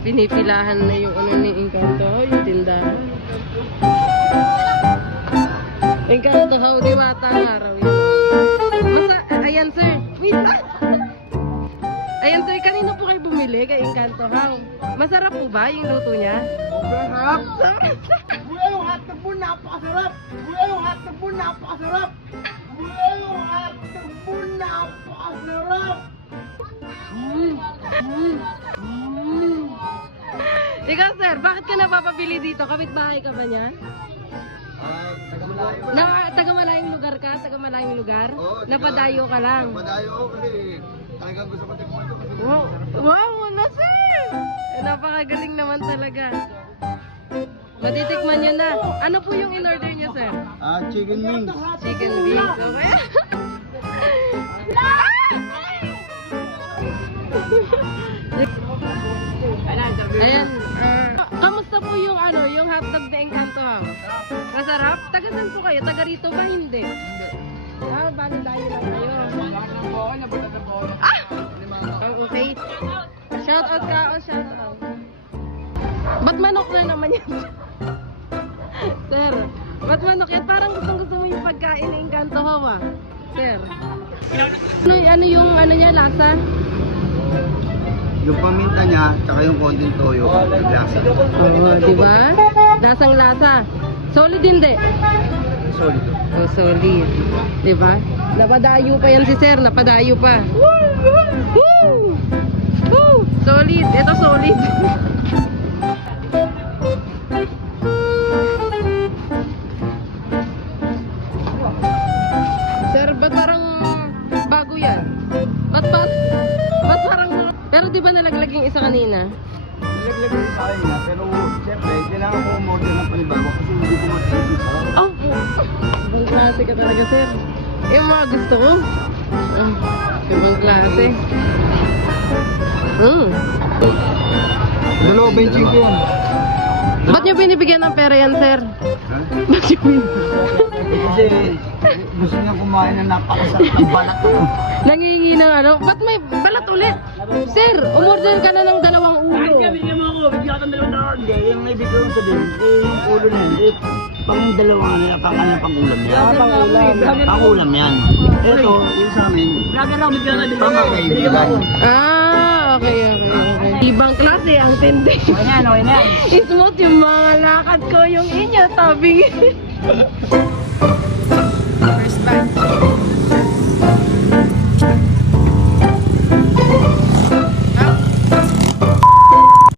pinipilahan na yung ano ni Encanto, yung tindahan. Encanto, how diwata ang araw yun. Ayan sir, wait lang. Ayan sir, kanino po kayo bumili kay Encanto How? Masarap po ba yung luto niya? Sarap! Buya yung hotdog po, napakasarap! Buya yung hotdog po, napakasarap! Buya yung hotdog po, napakasarap! Ikaw sir, bakit ka napapabili dito? Kapitbahay ka ba niya? Taga malayong lugar ka? Taga malayong lugar? Oo, Napadayo ka lang? Napadayo ako kasi talagang gusto ko tikman ito kasi Wow, wala sir! Napakagaling naman talaga. Matitikman niya na. Ano po yung in-order niya sir? chicken wings. Chicken wings. Okay? Ayan. Kamusta po yung ano, yung hotdog na Encanto How? Masarap? Taga saan po kayo? Taga rito ba? Hindi. Bali tayo lang kayo. Okay. Shout out ka o shout out. Ba't manok na naman yan? Sir, ba't manok yan? Parang gusto mo yung pagkain ng Encanto How ah. Sir. Ano yung ano niya, lasa? Yung paminta niya, tsaka yung konting toyo, naglasa. Oo, di ba? Lasang lasa. Solid hindi? Solid. Oh, solid. Di ba? Napadayo pa yan si sir, napadayo pa. Woo! Woo! Solid, ito solid. Sir, ba't parang bago yan? Ba't parang... Pero di ba nalaglag yung isa kanina? Nilaglag yung sa akin nga, pero siyempre, kailangan ko umorder ng panibago kasi hindi ko matinig yung sarap. Oh! Ibang klase ka talaga, sir. Yung mga gusto ko. Ibang klase. Dalawa benching ko yun. Ba't niyo binibigyan ng pera yan, sir? Ha? Ba't niyo binibigyan? Kasi gusto niya kumain ng napakasarap ng balat ko. Nangingi ng ano? Ba't may balat ulit? Sir, umorder ka na ng 2 ulo. Bigyan mo ako, bigyan ka ng 2 Hindi, yung ibig ko sabihin, yung ulo na yun, pang dalawa na pang kanyang pangulam yan. Pangulam yan. Ito, yung sa amin, pang kaibigan. Okay. Ibang klase ang tindi. Okay na yan. Smooth yung mga lakad ko, yung inyo, tabing. First time.